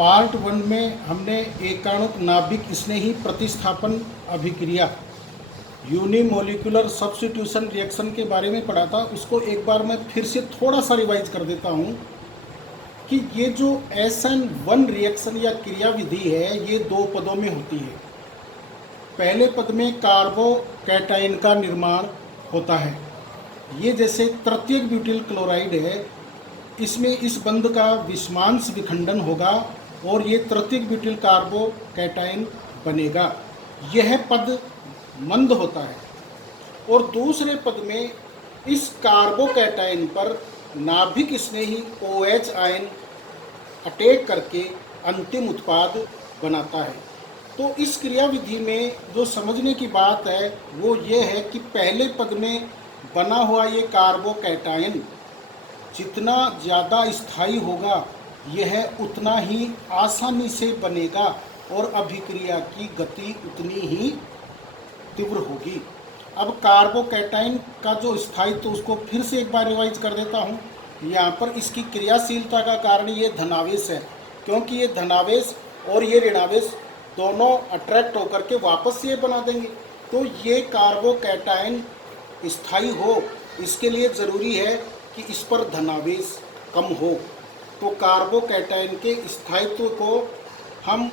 Part 1 में हमने एकाणुक नाभिक स्नेही प्रतिस्थापन अभिक्रिया यूनिमोलिकुलर सब्स्टिट्यूशन रिएक्शन के बारे में पढ़ा था। उसको एक बार मैं फिर से थोड़ा सा रिवाइज कर देता हूँ कि ये जो SN1 रिएक्शन या क्रियाविधि है ये दो पदों में होती है। पहले पद में कार्बोकैटायन का निर्माण होता है। ये जैसे तृतीयक ब्यूटिल क्लोराइड है, इसमें इस बंध का विषमांश विखंडन होगा और ये तृतीयक ब्यूटिल कार्बोकैटायन बनेगा। यह पद मंद होता है। और दूसरे पद में इस कार्बोकैटायन पर नाभिक स्नेही OH आयन अटैक करके अंतिम उत्पाद बनाता है। तो इस क्रियाविधि में जो समझने की बात है वो ये है कि पहले पद में बना हुआ ये कार्बोकैटायन जितना ज़्यादा स्थायी होगा यह उतना ही आसानी से बनेगा और अभिक्रिया की गति उतनी ही तीव्र होगी। अब कार्बोकैटायन का जो स्थायित्व तो उसको फिर से एक बार रिवाइज कर देता हूँ। यहाँ पर इसकी क्रियाशीलता का कारण ये धनावेश है, क्योंकि ये धनावेश और ये ऋणावेश दोनों अट्रैक्ट होकर के वापस ये बना देंगे। तो ये कार्बोकैटायन स्थायी हो इसके लिए ज़रूरी है कि इस पर धनावेश कम हो। तो कार्बोकैटायन के स्थायित्व को हम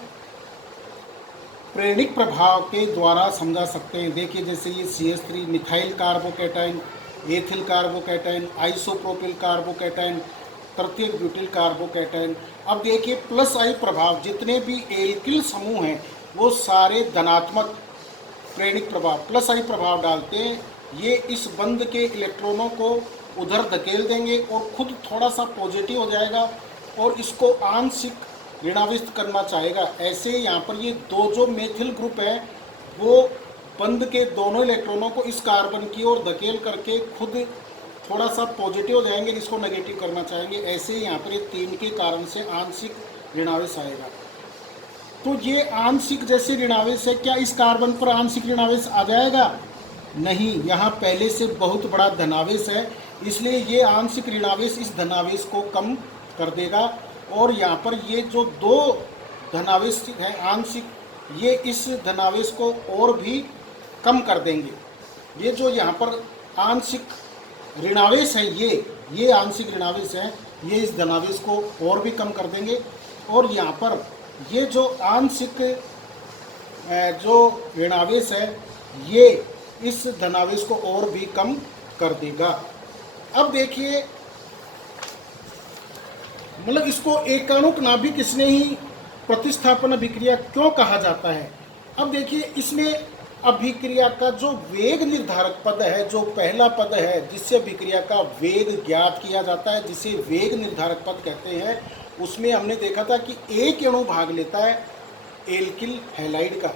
प्रेरणिक प्रभाव के द्वारा समझा सकते हैं। देखिए जैसे ये CH3 methyl carbocation, ethyl carbocation, isopropyl carbocation, तृतीयक ब्यूटिल कार्बोकैटायन। अब देखिए प्लस आई प्रभाव, जितने भी एल्किल समूह हैं वो सारे धनात्मक प्रेरणिक प्रभाव प्लस आई प्रभाव डालते हैं। ये इस बंध के इलेक्ट्रॉनों को उधर धकेल देंगे और खुद थोड़ा सा पॉजिटिव हो जाएगा और इसको आंशिक ऋणावेशित करना चाहेगा। ऐसे यहाँ पर ये दो जो मेथिल ग्रुप है वो बंध के दोनों इलेक्ट्रॉनों को इस कार्बन की ओर धकेल करके खुद थोड़ा सा पॉजिटिव हो जाएंगे, इसको नेगेटिव करना चाहेंगे। ऐसे यहाँ पर ये 3 के कारण से आंशिक ऋणावेश आएगा। तो ये आंशिक जैसे ऋणावेश है, क्या इस कार्बन पर आंशिक ऋणावेश आ जाएगा? नहीं, यहाँ पहले से बहुत बड़ा धनावेश है, इसलिए ये आंशिक ऋणावेश इस धनावेश को कम कर देगा। और यहाँ पर ये जो दो धनावेश हैं आंशिक, ये इस धनावेश को और भी कम कर देंगे। ये जो यहाँ पर आंशिक ऋणावेश है ये आंशिक ऋणावेश हैं, ये इस धनावेश को और भी कम कर देंगे। और यहाँ पर ये जो आंशिक जो ऋणावेश है ये इस धनावेश को और भी कम कर देगा। अब देखिए मतलब इसको एकाणुक नाभिक स्नेही प्रतिस्थापन अभिक्रिया क्यों कहा जाता है। अब देखिए इसमें अभिक्रिया का जो वेग निर्धारक पद है, जो पहला पद है जिससे अभिक्रिया का वेग ज्ञात किया जाता है, जिसे वेग निर्धारक पद कहते हैं, उसमें हमने देखा था कि एक अणु भाग लेता है एल्किल हैलाइड का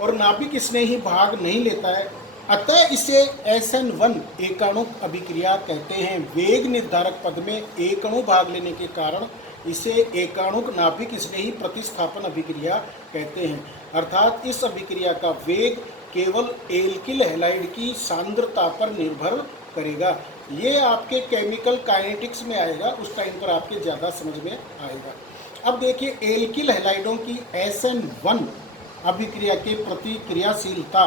और नाभिक स्नेही भाग नहीं लेता है। अतः इसे SN1 एकाणुक अभिक्रिया कहते हैं। वेग निर्धारक पद में एक अणु भाग लेने के कारण इसे एकाणुक नाभिक स्नेही प्रतिस्थापन अभिक्रिया कहते हैं। अर्थात इस अभिक्रिया का वेग केवल एल्किल हैलाइड की सांद्रता पर निर्भर करेगा। ये आपके केमिकल काइनेटिक्स में आएगा, उस टाइम पर आपके ज़्यादा समझ में आएगा। अब देखिए एल्किल हैलाइडों की SN1 अभिक्रिया के प्रति क्रियाशीलता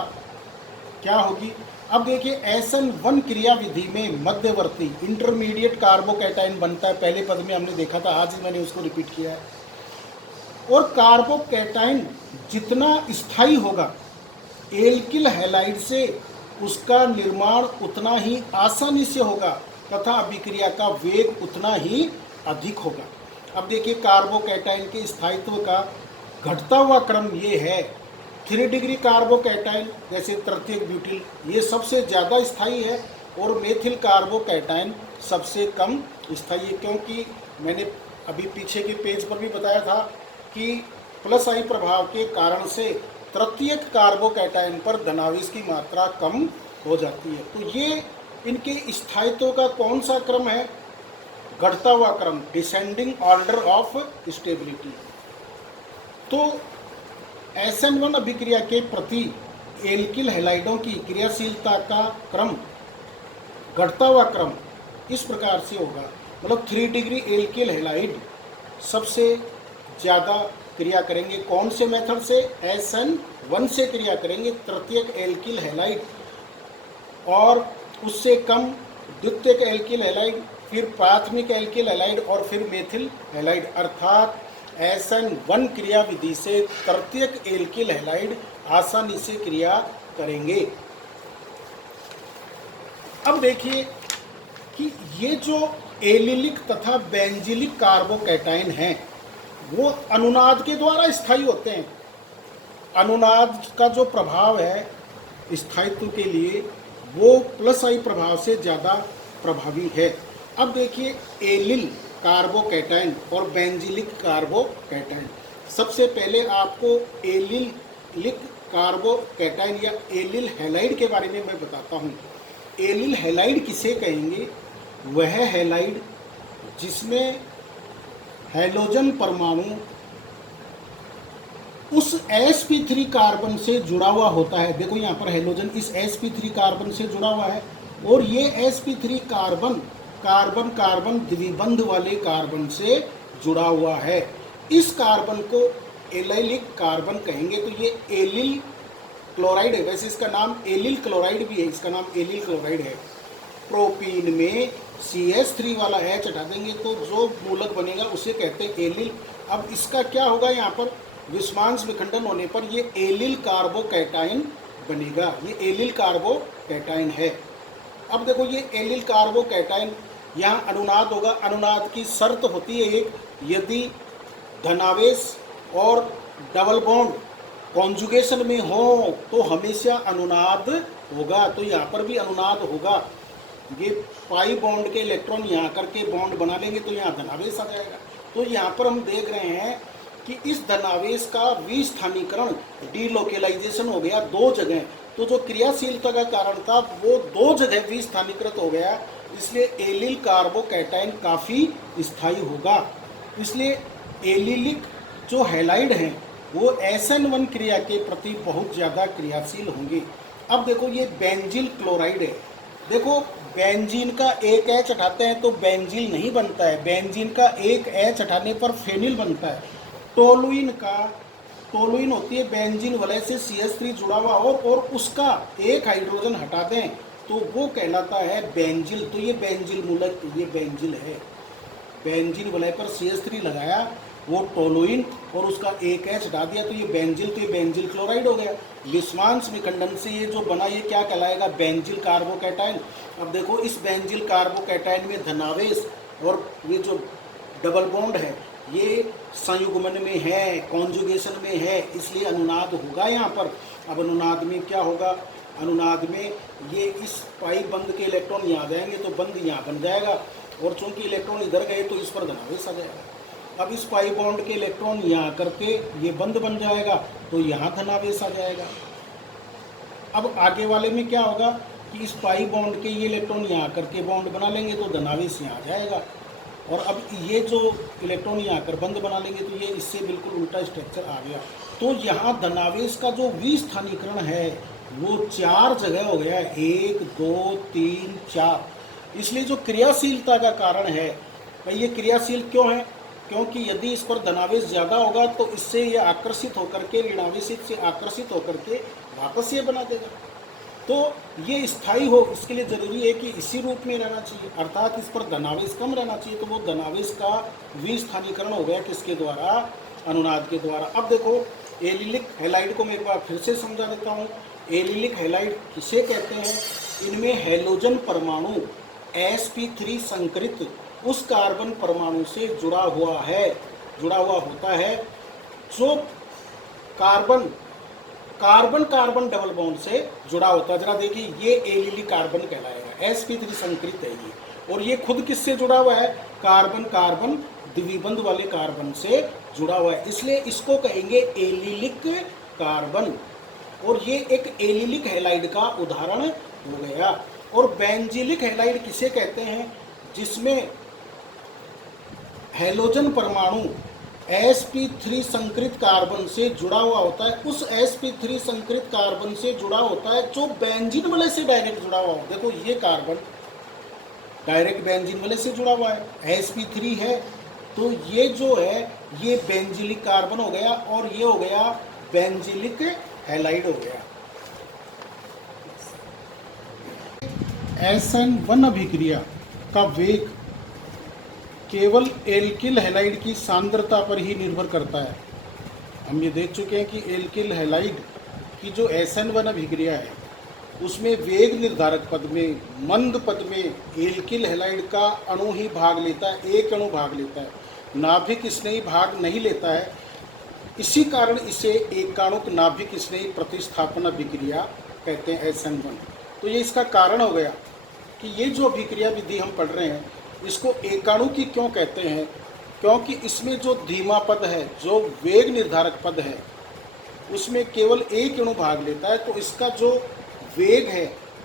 क्या होगी। अब देखिए SN1 क्रियाविधि में मध्यवर्ती इंटरमीडिएट कार्बोकैटायन बनता है। पहले पद में हमने देखा था, आज ही मैंने उसको रिपीट किया है। और कार्बोकैटायन जितना स्थायी होगा एल्किल हैलाइड से उसका निर्माण उतना ही आसानी से होगा तथा अभिक्रिया का वेग उतना ही अधिक होगा। अब देखिए कार्बोकैटायन के स्थायित्व का घटता हुआ क्रम ये है। 3 डिग्री कार्बोकैटायन जैसे तृतीयक ब्यूटिल ये सबसे ज़्यादा स्थायी है और मेथिल कार्बोकैटायन सबसे कम स्थायी है, क्योंकि मैंने अभी पीछे के पेज पर भी बताया था कि प्लस आई प्रभाव के कारण से तृतीयक कार्बोकैटायन पर धनावेश की मात्रा कम हो जाती है। तो ये इनके स्थायित्व का कौन सा क्रम है? घटता हुआ क्रम, डिसेंडिंग ऑर्डर ऑफ स्टेबिलिटी। तो SN1 अभिक्रिया के प्रति एल्किल हैलाइडों की क्रियाशीलता का क्रम, घटता हुआ क्रम इस प्रकार से होगा। मतलब 3 डिग्री एल्किल हैलाइड सबसे ज़्यादा क्रिया करेंगे। कौन से मेथड से? SN1 से क्रिया करेंगे, तृतीयक एल्किल हैलाइड, और उससे कम द्वितीयक एल्किल हैलाइड, फिर प्राथमिक एल्किल हैलाइड और फिर मेथिल हैलाइड। अर्थात SN1 क्रिया विधि से तृतीयक एल्किल हैलाइड आसानी से क्रिया करेंगे। अब देखिए कि ये जो एलिलिक तथा बेंजिलिक कार्बोकैटायन हैं वो अनुनाद के द्वारा स्थायी होते हैं। अनुनाद का जो प्रभाव है स्थायित्व के लिए वो प्लस आई प्रभाव से ज़्यादा प्रभावी है। अब देखिए एलिल कार्बोकैटायन और बेंजिलिक कार्बोकैटायन। सबसे पहले आपको एलिलिक कार्बोकैटायन या एलिल हैलाइड के बारे में मैं बताता हूँ। एलिल हैलाइड किसे कहेंगे? वह हैलाइड जिसमें हैलोजन परमाणु उस sp3 कार्बन से जुड़ा हुआ होता है। देखो यहाँ पर हैलोजन इस sp3 कार्बन से जुड़ा हुआ है और ये sp3 कार्बन कार्बन कार्बन द्विबंध वाले कार्बन से जुड़ा हुआ है। इस कार्बन को एलिलिक कार्बन कहेंगे। तो ये एलिल क्लोराइड है। वैसे इसका नाम एलिल क्लोराइड भी है, इसका नाम एलिल क्लोराइड है। प्रोपीन में CH3 वाला H हटा देंगे तो जो मूलक बनेगा उसे कहते हैं एलिल। अब इसका क्या होगा? यहाँ पर विषमांश विखंडन होने पर ये एलिल कार्बोकैटायन बनेगा। ये एलिल कार्बोकैटायन है। अब देखो ये एलिल कार्बोकैटायन यहाँ अनुनाद होगा। अनुनाद की शर्त होती है एक, यदि धनावेश और डबल बॉन्ड कॉन्जुगेशन में हो तो हमेशा अनुनाद होगा। तो यहाँ पर भी अनुनाद होगा। ये पाई बॉन्ड के इलेक्ट्रॉन यहाँ करके बॉन्ड बना लेंगे तो यहाँ धनावेश आ जाएगा। तो यहाँ पर हम देख रहे हैं कि इस धनावेश का विस्थानीकरण डीलोकेलाइजेशन हो गया दो जगह। तो जो क्रियाशीलता का कारण था वो दो जगह विस्थानीकृत हो गया, इसलिए एलिल कार्बोकैटायन काफ़ी स्थायी होगा। इसलिए एलिलिक जो हैलाइड हैं वो SN1 क्रिया के प्रति बहुत ज़्यादा क्रियाशील होंगे। अब देखो ये बेंजिल क्लोराइड है। देखो बेंजीन का एक H हटाते हैं तो बेंजील नहीं बनता है, बेंजीन का एक H हटाने पर फेनिल बनता है। टोलुइन होती है बेंजीन वलय से CH3 जुड़ा हुआ और उसका एक हाइड्रोजन हटा दें तो वो कहलाता है बेंजिल। तो ये बेंजिल मूलक, ये बेंजिल है। बेंजीन वलय पर CH3 लगाया, वो टोलुइन और उसका एक H हटा दिया तो ये बेंजिल। तो ये बेंजिल क्लोराइड हो गया। विषमांश विखंडन से ये जो बना ये क्या कहलाएगा? Benzyl carbocation. अब देखो इस बेंजिल कार्बोकैटायन में धनावेश और ये जो डबल बॉन्ड है ये संयुग्मन में है, कॉन्जुगेशन में है, इसलिए अनुनाद होगा यहाँ पर। अब अनुनाद में क्या होगा? अनुनाद में ये इस पाई बंध के इलेक्ट्रॉन यहाँ जाएंगे तो बंध यहाँ बन जाएगा और चूंकि इलेक्ट्रॉन इधर गए तो इस पर धनावेश आ जाएगा। अब इस पाई बॉन्ड के इलेक्ट्रॉन यहाँ करके ये बंध बन जाएगा तो यहाँ धनावेश आ जाएगा। अब आगे वाले में क्या होगा कि इस पाई बॉन्ड के ये इलेक्ट्रॉन यहाँ करके बॉन्ड बना लेंगे तो धनावेश यहाँ आ जाएगा। और अब ये जो इलेक्ट्रॉन यहाँ कर बंद बना लेंगे तो ये इससे बिल्कुल उल्टा स्ट्रक्चर आ गया। तो यहाँ धनावेश का जो विस्थानीकरण है वो 4 जगह हो गया, 1 2 3 4। इसलिए जो क्रियाशीलता का कारण है भाई, ये क्रियाशील क्यों है? क्योंकि यदि इस पर धनावेश ज़्यादा होगा तो इससे ये आकर्षित होकर के, ऋणावेशित से आकर्षित होकर के वापस ये बना देगा। तो ये स्थायी हो इसके लिए ज़रूरी है कि इसी रूप में रहना चाहिए, अर्थात इस पर धनावेश कम रहना चाहिए। तो वो धनावेश का विस्थानीकरण हो गया किसके द्वारा? अनुनाद के द्वारा। अब देखो एलिलिक हैलाइड को मैं एक बार फिर से समझा देता हूँ। एलिलिक हैलाइड किसे कहते हैं? इनमें हैलोजन परमाणु sp3 संकरित उस कार्बन परमाणु से जुड़ा हुआ होता है जो कार्बन कार्बन डबल बॉन्ड से जुड़ा होता है। जरा देखिए ये एलिलिक कार्बन कहलाएगा, sp3 संकरित है ये, और ये खुद किससे जुड़ा हुआ है? कार्बन कार्बन द्विबंध वाले कार्बन से जुड़ा हुआ है, इसलिए इसको कहेंगे एलिलिक कार्बन। और ये एक एलिलिक हैलाइड का उदाहरण हो गया। और बेंजिलिक हैलाइड किसे कहते हैं? जिसमें हैलोजन परमाणु sp3 संकरित कार्बन से जुड़ा हुआ होता है, उस sp3 संकरित कार्बन से जुड़ा होता है जो बेंजीन वलय से डायरेक्ट जुड़ा हुआ हो। देखो ये कार्बन डायरेक्ट बेंजीन वलय से जुड़ा हुआ है, sp3 है तो ये जो है ये बेंजिलिक कार्बन हो गया और ये हो गया बेंजिलिक हैलाइड हो गया। SN1 अभिक्रिया का वेग केवल एल्किल हैलाइड की सांद्रता पर ही निर्भर करता है। हम ये देख चुके हैं कि एल्किल हैलाइड की जो SN1 अभिक्रिया है उसमें वेग निर्धारक पद में, मंद पद में एल्किल हैलाइड का अणु ही भाग लेता है, एक अणु भाग लेता है, नाभिक स्नेही भाग नहीं लेता है। इसी कारण इसे एकाणुक नाभिक स्नेही प्रतिस्थापन अभिक्रिया कहते हैं, SN1। तो ये इसका कारण हो गया कि ये जो अभिक्रिया विधि हम पढ़ रहे हैं इसको एकाणु की क्यों कहते हैं, क्योंकि इसमें जो धीमा पद है, जो वेग निर्धारक पद है, उसमें केवल एक अणु भाग लेता है। तो इसका जो वेग है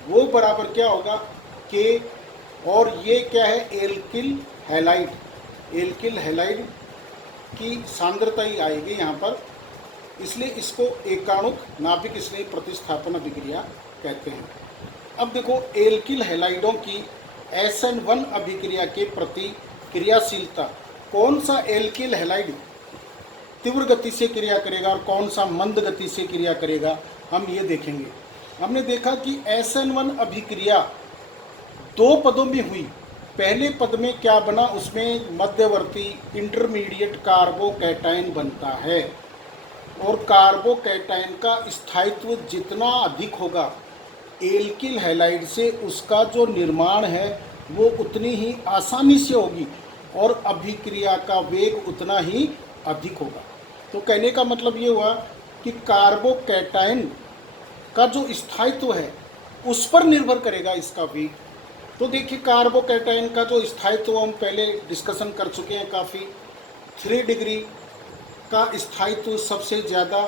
वो बराबर क्या होगा, के, और ये क्या है, एल्किल हैलाइड। एल्किल हैलाइड की सांद्रता ही आएगी यहाँ पर, इसलिए इसको एकाणुक नाभिक स्नेही प्रतिस्थापन अभिक्रिया कहते हैं। अब देखो एल्किल हैलाइडों की SN1 अभिक्रिया के प्रति क्रियाशीलता, कौन सा एल्किल हैलाइड तीव्र गति से क्रिया करेगा और कौन सा मंद गति से क्रिया करेगा, हम ये देखेंगे। हमने देखा कि SN1 अभिक्रिया दो पदों में हुई। पहले पद में क्या बना, उसमें मध्यवर्ती इंटरमीडिएट कार्बोकैटायन बनता है और कार्बोकैटायन का स्थायित्व जितना अधिक होगा एल्किल हैलाइड से, उसका जो निर्माण है वो उतनी ही आसानी से होगी और अभिक्रिया का वेग उतना ही अधिक होगा। तो कहने का मतलब ये हुआ कि कार्बोकैटायन का जो स्थायित्व है उस पर निर्भर करेगा इसका वेग। तो देखिए कार्बोकैटायन का जो स्थायित्व हम पहले डिस्कशन कर चुके हैं काफ़ी, 3 डिग्री का स्थायित्व सबसे ज़्यादा,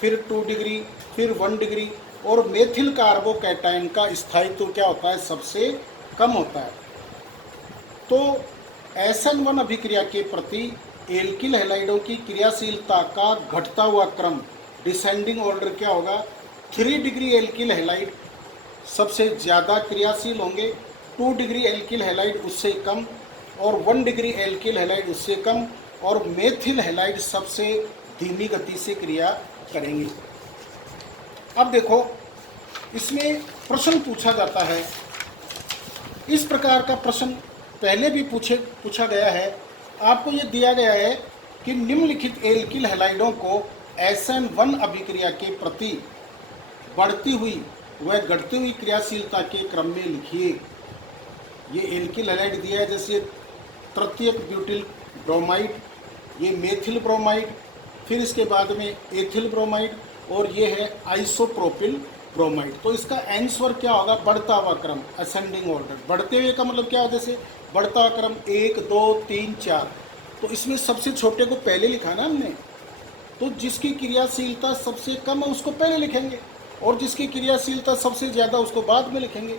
फिर 2 डिग्री, फिर 1 डिग्री, और मेथिल कार्बोकैटायन का स्थायित्व क्या होता है, सबसे कम होता है। तो SN1 अभिक्रिया के प्रति एल्किल हैलाइडों की क्रियाशीलता का घटता हुआ क्रम, डिसेंडिंग ऑर्डर क्या होगा, 3 डिग्री एल्किल हैलाइड सबसे ज़्यादा क्रियाशील होंगे, 2 डिग्री एल्किल हैलाइड उससे कम, और 1 डिग्री एल्किल हैलाइड उससे कम, और मेथिल हैलाइड सबसे धीमी गति से क्रिया करेंगे। अब देखो इसमें प्रश्न पूछा जाता है, इस प्रकार का प्रश्न पहले भी पूछा गया है। आपको ये दिया गया है कि निम्नलिखित एल्किल हैलाइडों को SN1 अभिक्रिया के प्रति बढ़ती हुई व घटती हुई क्रियाशीलता के क्रम में लिखिए। ये एल्किल हैलाइड दिया है, जैसे तृतीयक ब्यूटिल ब्रोमाइड, ये मेथिल ब्रोमाइड, फिर इसके बाद में एथिल ब्रोमाइड, और ये है आइसोप्रोपिल ब्रोमाइड। तो इसका आंसर क्या होगा, बढ़ता हुआ क्रम, असेंडिंग ऑर्डर। बढ़ते हुए का मतलब क्या होता है, जैसे बढ़ता हुआ क्रम 1 2 3 4, तो इसमें सबसे छोटे को पहले लिखा ना हमने, तो जिसकी क्रियाशीलता सबसे कम है उसको पहले लिखेंगे और जिसकी क्रियाशीलता सबसे ज़्यादा उसको बाद में लिखेंगे।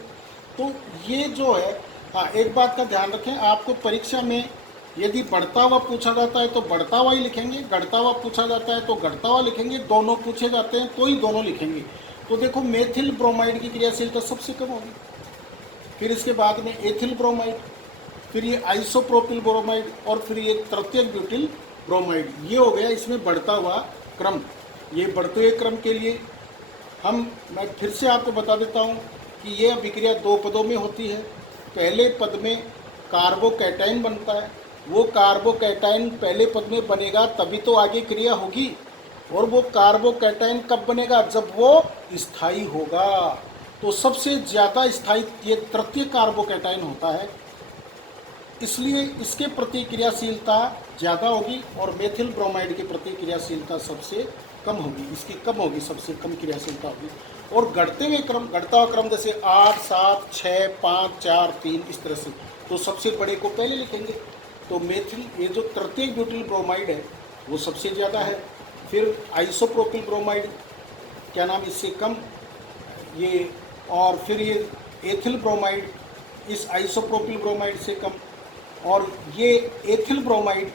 तो ये जो है, हाँ एक बात का ध्यान रखें, आपको परीक्षा में यदि बढ़ता हुआ पूछा जाता है तो बढ़ता हुआ ही लिखेंगे, घटता हुआ पूछा जाता है तो घटता हुआ लिखेंगे, दोनों पूछे जाते हैं तो ही दोनों लिखेंगे। तो देखो मेथिल ब्रोमाइड की क्रियाशीलता सबसे कम होगी, फिर इसके बाद में एथिल ब्रोमाइड, फिर ये आइसोप्रोपिल ब्रोमाइड, और फिर ये तृतीयक ब्यूटिल ब्रोमाइड। ये हो गया इसमें बढ़ता हुआ क्रम। ये बढ़ते हुए क्रम के लिए मैं फिर से आपको बता देता हूँ कि ये अभिक्रिया दो पदों में होती है। पहले पद में कार्बोकैटायन बनता है, वो कार्बोकैटायन पहले पद में बनेगा तभी तो आगे क्रिया होगी, और वो कार्बोकैटायन कब बनेगा, जब वो स्थायी होगा। तो सबसे ज़्यादा स्थायी ये तृतीय कार्बोकैटायन होता है, इसलिए इसके प्रति क्रियाशीलता ज़्यादा होगी और मेथिल ब्रोमाइड के प्रति क्रियाशीलता सबसे कम होगी, इसकी कम होगी, सबसे कम क्रियाशीलता होगी। और घटते हुए क्रम, घटता हुआ क्रम जैसे 8 7 6 5 4 3 इस तरह से, तो सबसे बड़े को पहले लिखेंगे। तो मेथिल, ये जो तृतीय ब्यूटिल ब्रोमाइड है वो सबसे ज़्यादा है, फिर आइसोप्रोपिल ब्रोमाइड क्या नाम इससे कम, ये, और फिर ये एथिल ब्रोमाइड इस आइसोप्रोपिल ब्रोमाइड से कम, और ये एथिल ब्रोमाइड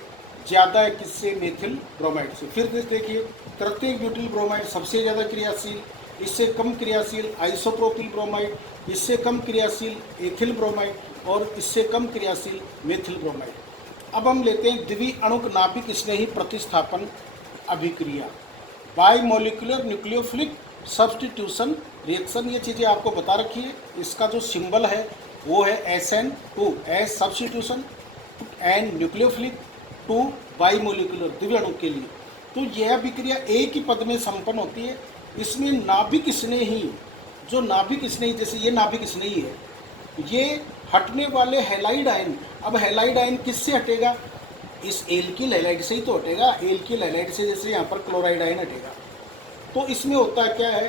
ज़्यादा है किससे, मेथिल ब्रोमाइड से। फिर देखिए तृतीय ब्यूटिल ब्रोमाइड सबसे ज़्यादा क्रियाशील, इससे कम क्रियाशील आइसोप्रोपिल ब्रोमाइड, इससे कम क्रियाशील एथिल ब्रोमाइड, और इससे कम क्रियाशील मेथिल ब्रोमाइड। अब हम लेते हैं द्विअणुक नाभिक स्नेही प्रतिस्थापन अभिक्रिया, by molecular nucleophilic substitution reaction. ये चीज़ें आपको बता रखी है। इसका जो सिंबल है वो है SN2, S substitution, and nucleophilic 2 bimolecular द्विअणुक के लिए। तो यह अभिक्रिया एक ही पद में संपन्न होती है। इसमें नाभिक स्नेही, जो नाभिक स्नेही, जैसे ये नाभिक स्नेही है, ये हटने वाले हैलाइड आयन, अब हैलाइड आयन किससे हटेगा? इस एल्किल हैलाइड से ही तो हटेगा। एल्किल हैलाइड से जैसे यहाँ पर क्लोराइड आयन हटेगा। तो इसमें होता क्या है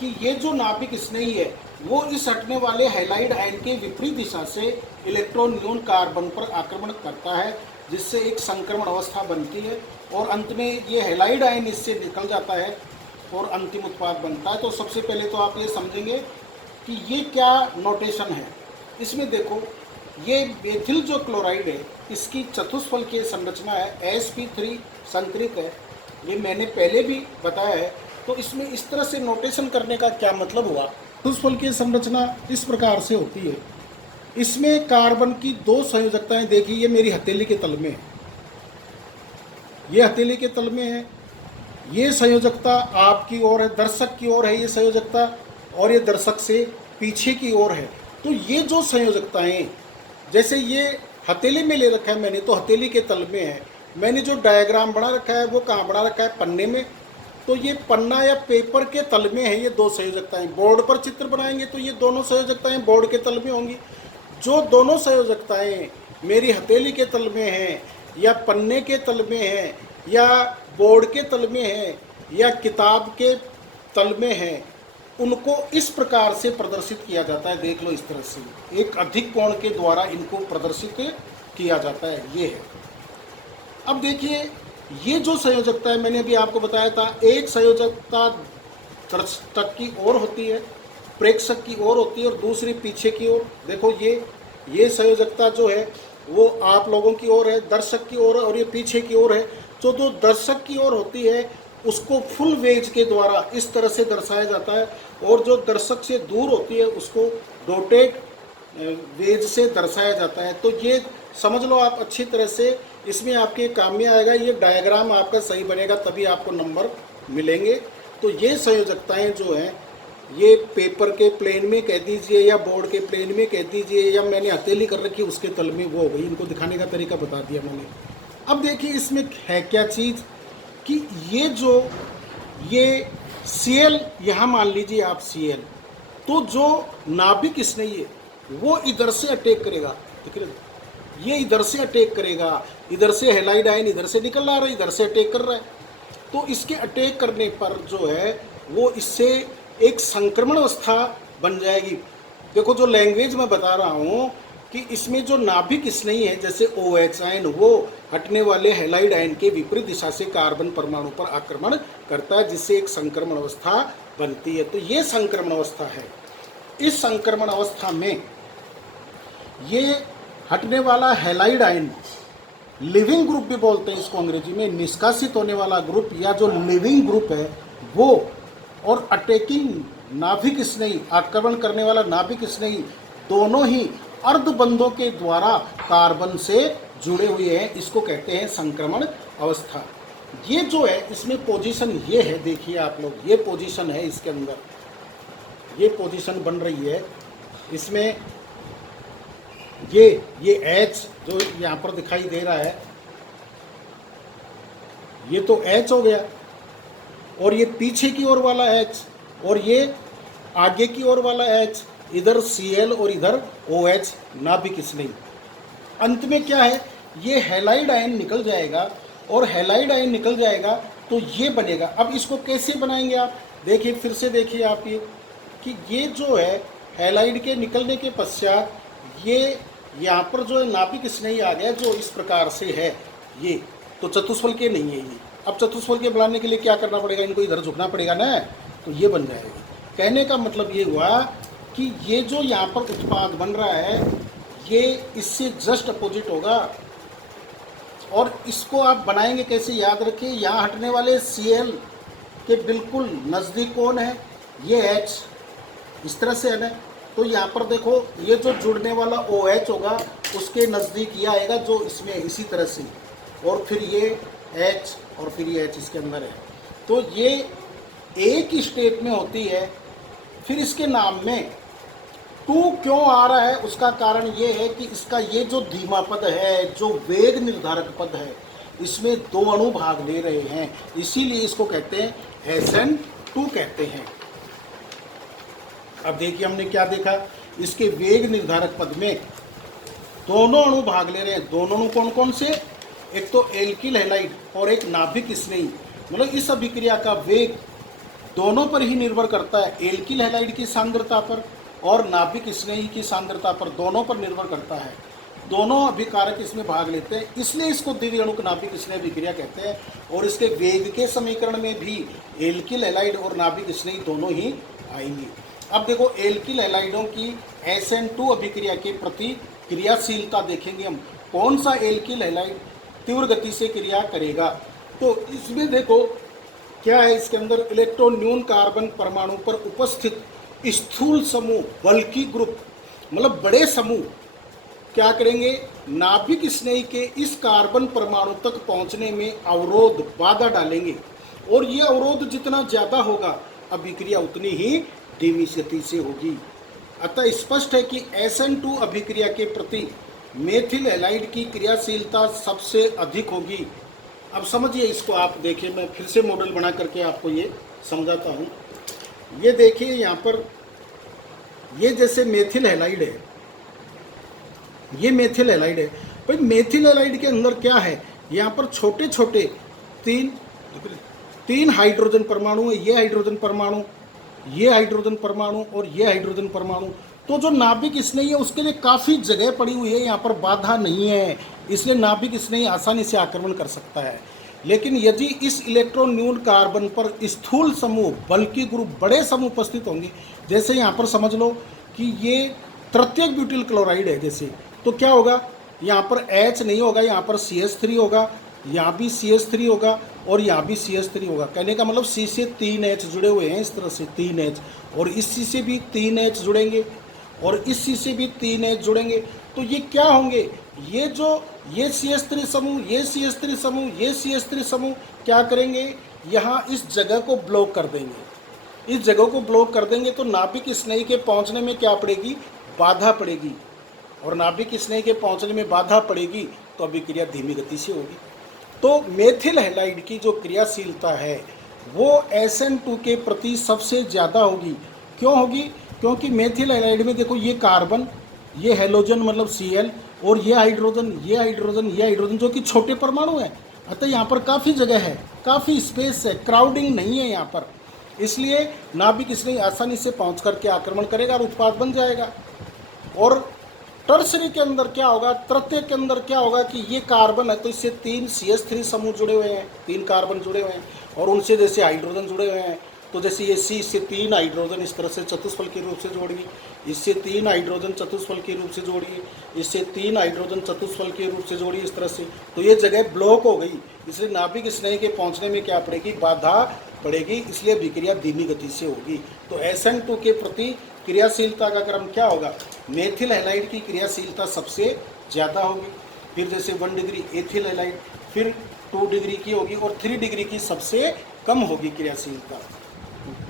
कि ये जो नाभिक स्नेही है वो इस हटने वाले हैलाइड आयन के विपरीत दिशा से इलेक्ट्रॉन न्यून कार्बन पर आक्रमण करता है, जिससे एक संक्रमण अवस्था बनती है और अंत में ये हैलाइड आयन इससे निकल जाता है और अंतिम उत्पाद बनता है। तो सबसे पहले तो आप ये समझेंगे कि ये क्या नोटेशन है। इसमें देखो, ये मेथिल जो क्लोराइड है इसकी चतुष्फलकीय संरचना है, sp3 संकरित है। ये मैंने पहले भी बताया है। तो इसमें इस तरह से नोटेशन करने का क्या मतलब हुआ? चतुष्फलकीय संरचना इस प्रकार से होती है। इसमें कार्बन की 2 संयोजकताएं, देखिए ये मेरी हथेली के तल में है, ये हथेली के तल में है। ये संयोजकता आपकी ओर है, दर्शक की ओर है ये संयोजकता, और ये दर्शक से पीछे की ओर है। तो ये जो संयोजकताएं, जैसे ये हथेली में ले रखा है मैंने, तो हथेली के तल में है। मैंने जो डायग्राम बना रखा है वो कहाँ बना रखा है? पन्ने में। तो ये पन्ना या पेपर के तल में है ये 2 संयोजकताएं। बोर्ड पर चित्र बनाएंगे तो ये दोनों संयोजकताएं बोर्ड के तल में होंगी। जो दोनों संयोजकताएं मेरी हथेली के तल में हैं, या पन्ने के तल में हैं, या बोर्ड के तल में हैं, या किताब के तल में हैं, उनको इस प्रकार से प्रदर्शित किया जाता है। देख लो, इस तरह से एक अधिक कोण के द्वारा इनको प्रदर्शित किया जाता है। ये है। अब देखिए, ये जो संयोजकता है मैंने अभी आपको बताया था, एक संयोजकता दर्शक की ओर होती है, प्रेक्षक की ओर होती है, और दूसरी पीछे की ओर। देखो, ये संयोजकता जो है वो आप लोगों की ओर है, दर्शक की ओर है, और ये पीछे की ओर है। जो दर्शक की ओर होती है उसको फुल वेज के द्वारा इस तरह से दर्शाया जाता है, और जो दर्शक से दूर होती है उसको डॉटेड वेज से दर्शाया जाता है। तो ये समझ लो आप अच्छी तरह से, इसमें आपके काम में आएगा। ये डायग्राम आपका सही बनेगा तभी आपको नंबर मिलेंगे। तो ये संयोजकताएं जो हैं, ये पेपर के प्लेन में कह दीजिए, या बोर्ड के प्लेन में कह दीजिए, या मैंने हथेली कर रखी उसके तल में, वो हो गई। इनको दिखाने का तरीका बता दिया मैंने। अब देखिए इसमें है क्या चीज़ कि ये Cl, यहाँ मान लीजिए आप Cl, तो जो नाभिक स्नेही है वो इधर से अटैक करेगा। ठीक है, ये इधर से अटैक करेगा, इधर से हैलाइड आयन इधर से निकल रहा है, इधर से अटैक कर रहा है। तो इसके अटैक करने पर जो है वो इससे एक संक्रमण अवस्था बन जाएगी। देखो, जो लैंग्वेज मैं बता रहा हूँ कि इसमें जो नाभिक स्नेही है, जैसे OH आयन, वो हटने वाले हैलाइड आयन के विपरीत दिशा से कार्बन परमाणु पर आक्रमण करता है, जिससे एक संक्रमण अवस्था बनती है। तो ये संक्रमण अवस्था है। इस संक्रमण अवस्था में ये हटने वाला हैलाइड आयन, लिविंग ग्रुप भी बोलते हैं इसको अंग्रेजी में, निष्कासित होने वाला ग्रुप या जो लिविंग ग्रुप है वो, और अटैकिंग नाभिक स्नेही, आक्रमण करने वाला नाभिक स्नेही, दोनों ही अर्धबंधों के द्वारा कार्बन से जुड़े हुए हैं। इसको कहते हैं संक्रमण अवस्था। ये जो है इसमें पोजीशन ये है, देखिए आप लोग, ये पोजीशन है इसके अंदर, ये पोजीशन बन रही है इसमें। ये H जो यहाँ पर दिखाई दे रहा है, ये तो H हो गया, और ये पीछे की ओर वाला H, और ये आगे की ओर वाला H, इधर Cl और इधर OH नाभिक स्नेही। अंत में क्या है, ये हैलाइड आयन निकल जाएगा, और हैलाइड आयन निकल जाएगा तो ये बनेगा। अब इसको कैसे बनाएंगे आप देखिए, फिर से देखिए आप ये कि ये जो है हैलाइड के निकलने के पश्चात ये यहाँ पर जो है नाभिक स्नेही आ गया, जो इस प्रकार से है। ये तो चतुष्फलकीय नहीं है ये। अब चतुष्फलकीय बनाने के लिए क्या करना पड़ेगा, इनको इधर झुकना पड़ेगा ना, तो ये बन जाएगा। कहने का मतलब ये हुआ कि ये जो यहाँ पर उत्पाद बन रहा है ये इससे जस्ट अपोजिट होगा। और इसको आप बनाएंगे कैसे, याद रखिए, यहाँ हटने वाले Cl के बिल्कुल नज़दीक कौन है, ये H, इस तरह से है ना। तो यहाँ पर देखो, ये जो जुड़ने वाला OH होगा उसके नज़दीक ये आएगा जो इसमें इसी तरह से, और फिर ये H और फिर ये H इसके अंदर है। तो ये एक ही स्टेट में होती है। फिर इसके नाम में 2 क्यों आ रहा है, उसका कारण ये है कि इसका ये जो धीमा पद है, जो वेग निर्धारक पद है, इसमें 2 अणु भाग ले रहे हैं, इसीलिए इसको कहते हैं SN2 कहते हैं। अब देखिए हमने क्या देखा, इसके वेग निर्धारक पद में दोनों अणु भाग ले रहे हैं। दोनों अणु कौन कौन से, एक तो एल्किल हैलाइड और एक नाभिक स्नेही। मतलब इस अभिक्रिया का वेग दोनों पर ही निर्भर करता है, एल्किल हैलाइड की सांद्रता पर और नाभिक स्नेही की सांद्रता पर, दोनों पर निर्भर करता है। दोनों अभिकारक इसमें भाग लेते हैं, इसलिए इसको द्विअणुक नाभिक स्नेही अभिक्रिया कहते हैं। और इसके वेग के समीकरण में भी एल्किल हैलाइड और नाभिक स्नेही दोनों ही आएंगे। अब देखो एल्किल हैलाइडों की SN2 अभिक्रिया के प्रति क्रियाशीलता देखेंगे हम, कौन सा एल्किल हैलाइड तीव्र गति से क्रिया करेगा। तो इसमें देखो क्या है, इसके अंदर इलेक्ट्रॉन न्यून कार्बन परमाणु पर उपस्थित स्थूल समूह, बल्कि ग्रुप, मतलब बड़े समूह क्या करेंगे, नाभिक स्नेही के इस कार्बन परमाणु तक पहुंचने में अवरोध, बाधा डालेंगे। और ये अवरोध जितना ज़्यादा होगा, अभिक्रिया उतनी ही धीमी गति से होगी। अतः स्पष्ट है कि SN2 अभिक्रिया के प्रति मेथिल हैलाइड की क्रियाशीलता सबसे अधिक होगी। अब समझिए इसको, आप देखिए, मैं फिर से मॉडल बना करके आपको ये समझाता हूँ। ये देखिए यहाँ पर, ये जैसे मेथिल हैलाइड है, ये मेथिल हैलाइड है। भाई मेथिल हैलाइड के अंदर क्या है, यहाँ पर छोटे छोटे तीन हाइड्रोजन परमाणु है। ये हाइड्रोजन परमाणु, ये हाइड्रोजन परमाणु और ये हाइड्रोजन परमाणु। तो जो नाभिक स्नेही है उसके लिए काफ़ी जगह पड़ी हुई है, यहाँ पर बाधा नहीं है, इसलिए नाभिक स्नेही आसानी से आक्रमण कर सकता है। लेकिन यदि इस इलेक्ट्रॉन न्यून कार्बन पर स्थूल समूह, बल्कि ग्रुप, बड़े समूह उपस्थित होंगे, जैसे यहाँ पर समझ लो कि ये तृतीयक ब्यूटिल क्लोराइड है जैसे, तो क्या होगा, यहाँ पर H नहीं होगा, यहाँ पर CH3 होगा, यहाँ भी CH3 होगा और यहाँ भी CH3 होगा। कहने का मतलब C से 3H जुड़े हुए हैं, इस तरह से 3H, और इस C से भी 3H जुड़ेंगे और इस C से भी 3H जुड़ेंगे। तो ये क्या होंगे, ये जो ये CH3 समूह, ये CH3 समूह, ये CH3 समूह क्या करेंगे, यहाँ इस जगह को ब्लॉक कर देंगे। इस जगह को ब्लॉक कर देंगे तो नाभिक स्नेही के पहुँचने में क्या पड़ेगी, बाधा पड़ेगी। और नाभिक स्नेही के पहुँचने में बाधा पड़ेगी तो अभिक्रिया धीमी गति से होगी। तो मेथिल हैलाइड की जो क्रियाशीलता है वो SN2 के प्रति सबसे ज़्यादा होगी। क्यों होगी, क्योंकि मेथिल हैलाइड में देखो ये कार्बन, ये हेलोजन मतलब Cl, और ये हाइड्रोजन, ये हाइड्रोजन, ये हाइड्रोजन, जो कि छोटे परमाणु हैं। अतः यहाँ पर काफ़ी जगह है, काफ़ी स्पेस है, क्राउडिंग नहीं है यहाँ पर, इसलिए नाभिक स्नेही आसानी से पहुँच करके आक्रमण करेगा और उत्पाद बन जाएगा। और टर्सरी के अंदर क्या होगा, तृतीय के अंदर क्या होगा कि ये कार्बन है तो इससे 3 CH3 समूह जुड़े हुए हैं, 3 कार्बन जुड़े हुए हैं, और उनसे जैसे हाइड्रोजन जुड़े हुए हैं। तो जैसे ये C, इससे 3 हाइड्रोजन इस तरह से चतुष्फल के रूप से जोड़िए, इससे 3 हाइड्रोजन चतुष्फल के रूप से जोड़िए, इससे 3 हाइड्रोजन चतुष्फल के रूप से जोड़िए, इस तरह से। तो ये जगह ब्लॉक हो गई, इसलिए नाभिक स्नेही के पहुँचने में क्या पड़ेगी, बाधा पड़ेगी, इसलिए अभिक्रिया धीमी गति से होगी। तो SN2 के प्रति क्रियाशीलता का क्रम क्या होगा, मेथिल हैलाइड की क्रियाशीलता सबसे ज़्यादा होगी, फिर जैसे 1 डिग्री एथिल हैलाइड, फिर 2 डिग्री की होगी, और 3 डिग्री की सबसे कम होगी क्रियाशीलता।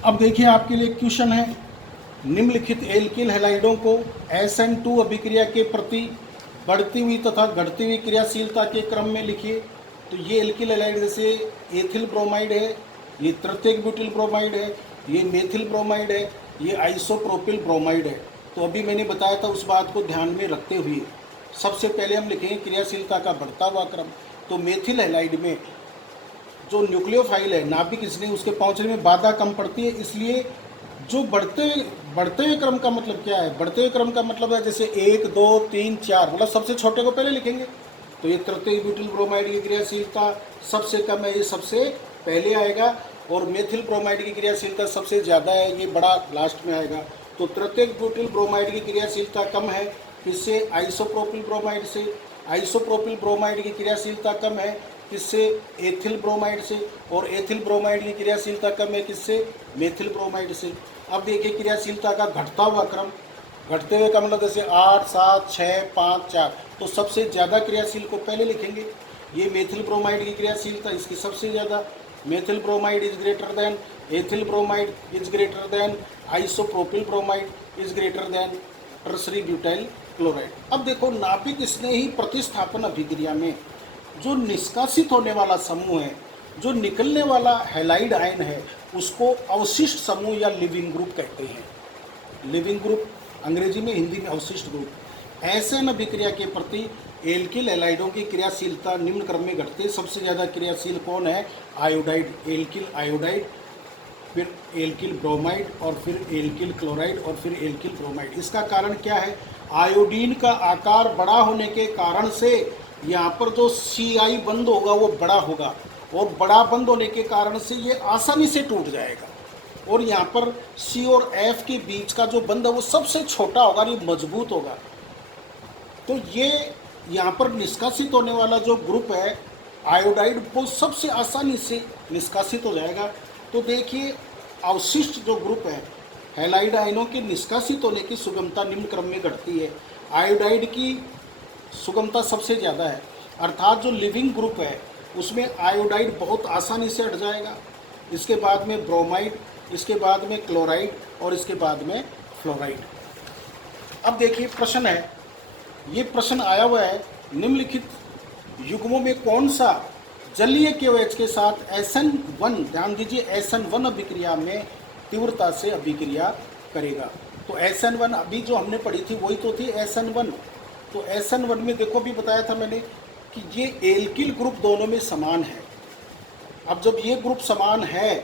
अब देखिए आपके लिए क्वेश्चन है, निम्नलिखित एल्किल हैलाइडों को SN2 अभिक्रिया के प्रति बढ़ती हुई तथा घटती हुई क्रियाशीलता के क्रम में लिखिए। तो ये एल्किल हैलाइड जैसे एथिल ब्रोमाइड है, ये तृतीयक ब्यूटिल ब्रोमाइड है, ये मेथिल ब्रोमाइड है, ये आइसोप्रोपिल ब्रोमाइड है। तो अभी मैंने बताया था, उस बात को ध्यान में रखते हुए सबसे पहले हम लिखेंगे क्रियाशीलता का बढ़ता हुआ क्रम। तो मेथिल हैलाइड में जो न्यूक्लियोफाइल है, नाभिक स्नेही, उसके पहुंचने में बाधा कम पड़ती है, इसलिए जो बढ़ते हुए क्रम का मतलब क्या है, बढ़ते हुए क्रम का मतलब है जैसे 1 2 3 4, मतलब सबसे छोटे को पहले लिखेंगे। तो ये तृतीयक ब्यूटिल ब्रोमाइड की क्रियाशीलता सबसे कम है, ये सबसे पहले आएगा, और मेथिल ब्रोमाइड की क्रियाशीलता सबसे ज़्यादा है, ये बड़ा लास्ट में आएगा। तो तृतीयक ब्यूटिल ब्रोमाइड की क्रियाशीलता कम है, किससे, आइसोप्रोपिल ब्रोमाइड से। आइसोप्रोपिल ब्रोमाइड की क्रियाशीलता कम है, किससे, एथिल ब्रोमाइड से। और एथिल ब्रोमाइड की क्रियाशीलता कम है, किससे, मेथिल ब्रोमाइड से। अब देखिए क्रियाशीलता का घटता हुआ क्रम, घटते हुए का मतलब जैसे 8 7 6 5 4, तो सबसे ज़्यादा क्रियाशील को पहले लिखेंगे। ये मेथिल ब्रोमाइड की क्रियाशीलता इसकी सबसे ज़्यादा, methyl bromide is greater than ethyl bromide is greater than isopropyl bromide is greater than tertiary butyl chloride. अब देखो नाभिक स्नेही प्रतिस्थापन अभिक्रिया में जो निष्कासित होने वाला समूह है, जो निकलने वाला हैलाइड आयन है, उसको अवशिष्ट समूह या लिविंग ग्रुप कहते हैं। लिविंग ग्रुप अंग्रेजी में, हिंदी में अवशिष्ट ग्रुप। एसएन अभिक्रिया के प्रति एल्किल हैलाइडों की क्रियाशीलता निम्न क्रम में घटती है। सबसे ज़्यादा क्रियाशील कौन है? आयोडाइड, एल्किल आयोडाइड, फिर एल्किल ब्रोमाइड और फिर एल्किल क्लोराइड और फिर एल्किल ब्रोमाइड। इसका कारण क्या है? आयोडीन का आकार बड़ा होने के कारण से यहाँ पर जो CI बंद होगा वो बड़ा होगा, और बड़ा बंद होने के कारण से ये आसानी से टूट जाएगा। और यहाँ पर C और F के बीच का जो बंध है वो सबसे छोटा होगा और ये मजबूत होगा। तो ये यहाँ पर निष्कासित होने वाला जो ग्रुप है आयोडाइड, वो सबसे आसानी से निष्कासित हो जाएगा। तो देखिए अवशिष्ट जो ग्रुप है हैलाइड आयनों के निष्कासित होने की सुगमता निम्न क्रम में घटती है। आयोडाइड की सुगमता सबसे ज़्यादा है, अर्थात जो लिविंग ग्रुप है उसमें आयोडाइड बहुत आसानी से हट जाएगा। इसके बाद में ब्रोमाइड, इसके बाद में क्लोराइड और इसके बाद में फ्लोराइड। अब देखिए प्रश्न है, ये प्रश्न आया हुआ है, निम्नलिखित युग्मों में कौन सा जलीय KOH के साथ SN1, ध्यान दीजिए SN1 अभिक्रिया में तीव्रता से अभिक्रिया करेगा। तो SN1 अभी जो हमने पढ़ी थी वही तो थी SN1। तो SN1 में देखो भी बताया था मैंने कि ये एल्किल ग्रुप दोनों में समान है। अब जब ये ग्रुप समान है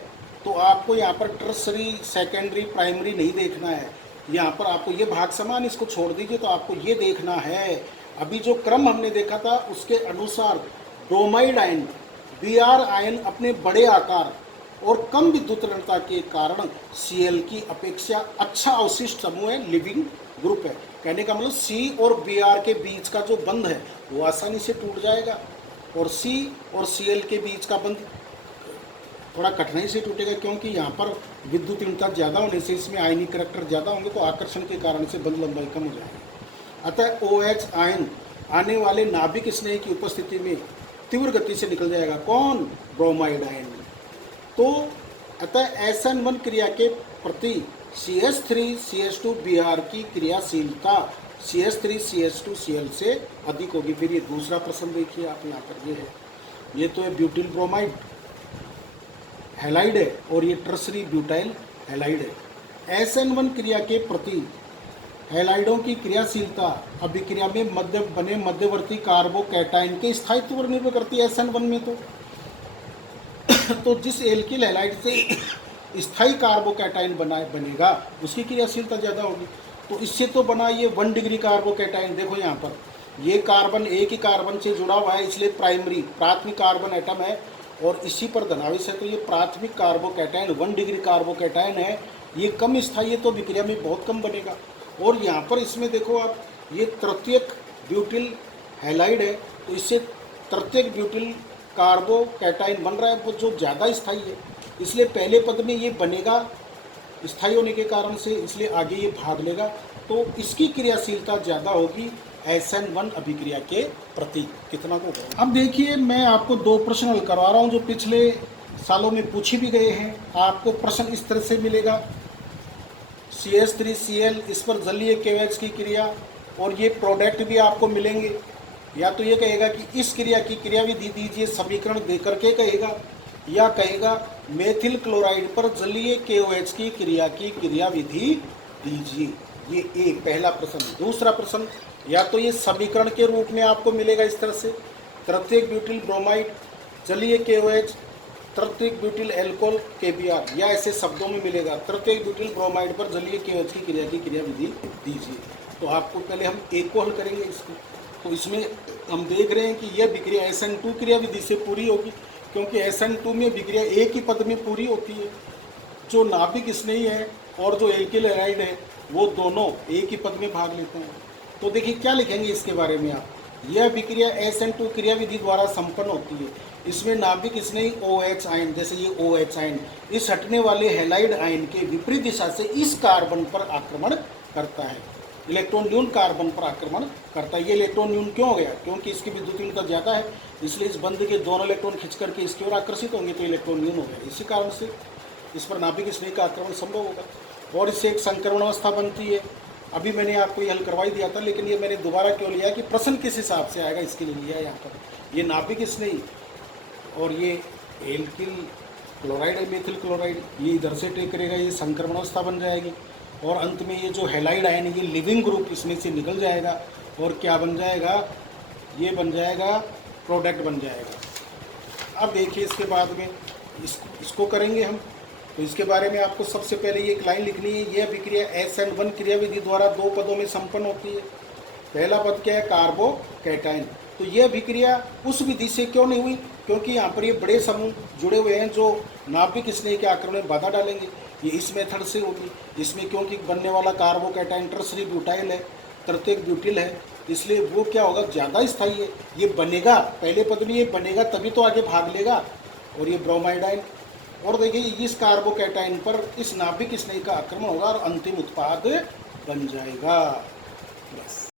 तो आपको यहाँ पर टर्सरी, सेकेंडरी, प्राइमरी नहीं देखना है। यहाँ पर आपको ये भाग समान, इसको छोड़ दीजिए, तो आपको ये देखना है। अभी जो क्रम हमने देखा था उसके अनुसार ब्रोमाइड आयन, Br आयन अपने बड़े आकार और कम विद्युत ऋणता के कारण Cl की अपेक्षा अच्छा अवशिष्ट समूह है, लिविंग ग्रुप है। कहने का मतलब C और Br के बीच का जो बंध है वो आसानी से टूट जाएगा, और C और Cl के बीच का बंध थोड़ा कठिनाई से टूटेगा, क्योंकि यहाँ पर विद्युत ऋणता ज़्यादा होने से इसमें आयनिक करैक्टर ज़्यादा होंगे, तो आकर्षण के कारण से बंध लंबाई कम हो जाएगी। अतः OH आयन आने वाले नाभिक स्नेह की उपस्थिति में तीव्र गति से निकल जाएगा। कौन? Bromide ion. तो अतः SN1 क्रिया के प्रति CH3CH2Br की क्रियाशीलता CH3CH2Cl से अधिक होगी। फिर ये दूसरा प्रश्न देखिए आप, यहाँ पर ये है, ये तो है ब्यूटिल ब्रोमाइड हैलाइड है और ये टर्सरी ब्यूटाइल हैलाइड है। SN1 क्रिया के प्रति हैलाइडों की क्रियाशीलता अभिक्रिया में बने मध्यवर्ती कार्बोकैटायन के स्थायित्व पर निर्भर करती है। SN1 में तो जिस एल्किल हैलाइड से स्थायी कार्बोकैटायन बनेगा उसकी क्रियाशीलता ज़्यादा होगी। तो इससे तो बना ये 1 डिग्री कार्बोकैटायन। देखो यहाँ पर ये कार्बन एक ही कार्बन से जुड़ा हुआ है, इसलिए प्राथमिक कार्बन एटम है और इसी पर धनावेश है। तो ये प्राथमिक कार्बोकैटायन 1 डिग्री कार्बोकैटायन है, ये कम स्थायी है, तो विक्रिया में बहुत कम बनेगा। और यहाँ पर इसमें देखो आप, ये तृतीयक ब्यूटिल हैलाइड है, तो इससे तृतीयक ब्यूटिल कार्बोकैटायन बन रहा है, वो जो ज़्यादा स्थायी है, इसलिए पहले पद में ये बनेगा स्थायी होने के कारण से, इसलिए आगे ये भाग लेगा। तो इसकी क्रियाशीलता ज़्यादा होगी SN1 अभिक्रिया के प्रति। कितना को? अब देखिए मैं आपको 2 प्रश्न हल करवा रहा हूँ जो पिछले सालों में पूछे भी गए हैं। आपको प्रश्न इस तरह से मिलेगा, CH3Cl इस पर जलीय KOH की क्रिया, और ये प्रोडक्ट भी आपको मिलेंगे। या तो ये कहेगा कि इस क्रिया की क्रियाविधि दीजिए, समीकरण दे करके कहेगा, या कहेगा मेथिल क्लोराइड पर जलीय KOH की क्रियाविधि दीजिए। ये एक पहला प्रश्न। दूसरा प्रश्न, या तो ये समीकरण के रूप में आपको मिलेगा इस तरह से, तृतीयक ब्यूटिल ब्रोमाइड जलीय KOH तृतीयक ब्यूटिल एल्कोहल KBr, या ऐसे शब्दों में मिलेगा तृतीयक ब्यूटिल ब्रोमाइड पर जलीय KOH की क्रियाविधि दीजिए। तो आपको पहले हम एक को हल करेंगे इसको। तो इसमें हम देख रहे हैं कि यह विक्रिया SN2 क्रियाविधि से पूरी होगी, क्योंकि SN2 में विक्रिया एक ही पद में पूरी होती है। जो नाभिक स्नेही है और जो एल्किल हैलाइड है वो दोनों एक ही पद में भाग लेते हैं। तो देखिए क्या लिखेंगे इसके बारे में आप, यह विक्रिया SN2 क्रियाविधि द्वारा संपन्न होती है। इसमें नाभिक स्नेही OH आयन, जैसे ये OH आयन इस हटने वाले हैलाइड आयन के विपरीत दिशा से इस कार्बन पर आक्रमण करता है। इलेक्ट्रॉन न्यून कार्बन पर आक्रमण करता है। ये इलेक्ट्रॉन न्यून क्यों हो गया? क्योंकि इसकी विद्युतीयता ज़्यादा है, इसलिए इस बंध के दोनों इलेक्ट्रॉन खींच करके इसकी ओर आकर्षित होंगे, तो इलेक्ट्रॉन न्यून हो गया। इसी कारण से इस पर नाभिक स्नेह का आक्रमण संभव होगा और इससे एक संक्रमण अवस्था बनती है। अभी मैंने आपको ये हल करवा ही दिया था, लेकिन ये मैंने दोबारा क्यों लिया कि प्रश्न किस हिसाब से आएगा इसके लिए लिया है यहाँ पर। ये नाभिक स्नेह और ये एल्किल क्लोराइड है, मेथिल क्लोराइड, ये इधर से टेक करेगा, ये संक्रमण अवस्था बन जाएगी और अंत में ये जो हैलाइड आयन, ये लिविंग ग्रुप इसमें से निकल जाएगा और क्या बन जाएगा? ये बन जाएगा प्रोडक्ट बन जाएगा। अब देखिए इसके बाद में इसको करेंगे हम, तो इसके बारे में आपको सबसे पहले ये एक लाइन लिखनी है। यह अभिक्रिया SN1 क्रियाविधि द्वारा दो पदों में संपन्न होती है। पहला पद क्या है? कार्बोकैटायन। तो यह अभिक्रिया उस विधि से क्यों नहीं हुई? क्योंकि यहाँ पर ये बड़े समूह जुड़े हुए हैं जो नाभिक स्नेह के आक्रमण में बाधा डालेंगे। ये इस मेथड से होगी। इसमें क्योंकि बनने वाला कार्बोकैटायन टर्सरी ब्यूटाइल है, तृतीयक ब्यूटिल है, इसलिए वो क्या होगा? ज़्यादा स्थायी है। ये बनेगा, पहले पद में ये बनेगा तभी तो आगे भाग लेगा। और ये ब्रोमाइड आयन, और देखिए इस कार्बोकैटायन पर इस नाभिक स्नेह का आक्रमण होगा और अंतिम उत्पाद बन जाएगा। बस।